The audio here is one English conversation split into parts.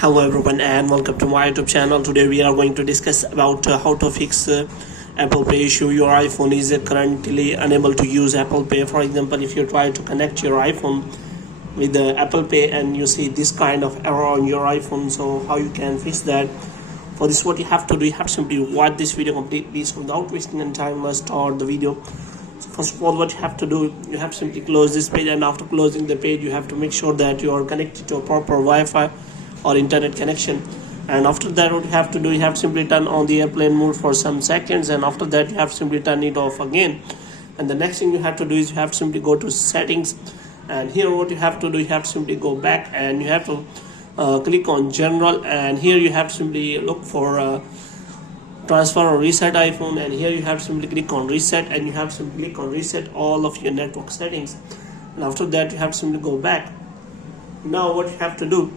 Hello everyone and welcome to my YouTube channel. Today we are going to discuss about how to fix Apple Pay issue. Your iPhone is currently unable to use Apple Pay. For example, if you try to connect your iPhone with the Apple Pay and you see this kind of error on your iPhone, so how you can fix that? For this, what you have to do, you have to simply watch this video completely. So without wasting any time, let's start the video. So first of all, what you have to do, you have to simply close this page, and after closing the page you have to make sure that you are connected to a proper Wi-Fi or internet connection. And after that, what you have to do, you have to simply turn on the airplane mode for some seconds, and after that you have to simply turn it off again. And the next thing you have to do is you have to simply go to settings, and here what you have to do, you have to simply go back and you have to click on general, and here you have to simply look for transfer or reset iPhone, and here you have to simply click on reset, and you have to simply click on reset all of your network settings. And after that you have to simply go back. Now what you have to do,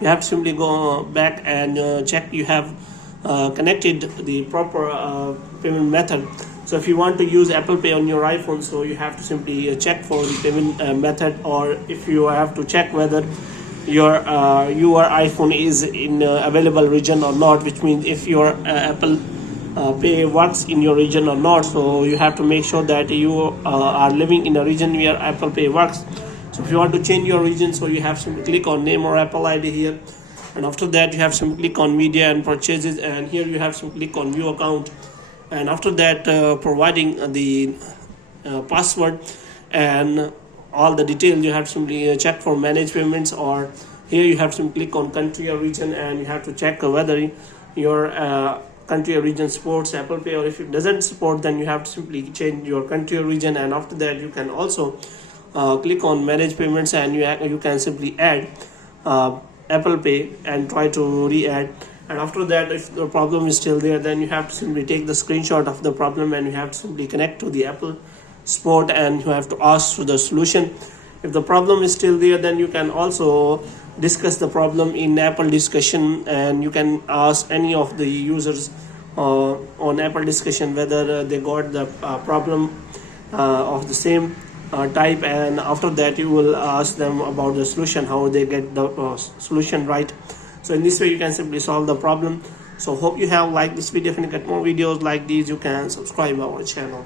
you have to simply go back and check you have connected the proper payment method. So if you want to use Apple Pay on your iPhone, so you have to simply check for the payment method, or if you have to check whether your iPhone is in available region or not, which means if your Apple Pay works in your region or not. So you have to make sure that you are living in a region where Apple Pay works. So if you want to change your region, so you have to click on name or Apple ID here, and after that you have to click on media and purchases, and here you have to click on view account, and after that providing the password and all the details, you have to simply check for manage payments, or here you have to click on country or region, and you have to check whether your country or region supports Apple Pay, or if it doesn't support, then you have to simply change your country or region. And after that you can also click on manage payments, and you can simply add Apple Pay and try to re-add. And after that, if the problem is still there, then you have to simply take the screenshot of the problem, and you have to simply connect to the Apple support, and you have to ask for the solution. If the problem is still there, then you can also discuss the problem in Apple discussion, and you can ask any of the users on Apple discussion whether they got the problem of the same type, and after that you will ask them about the solution, how they get the solution right. So in this way you can simply solve the problem. So hope you have liked this video. If you get more videos like these, you can subscribe our channel.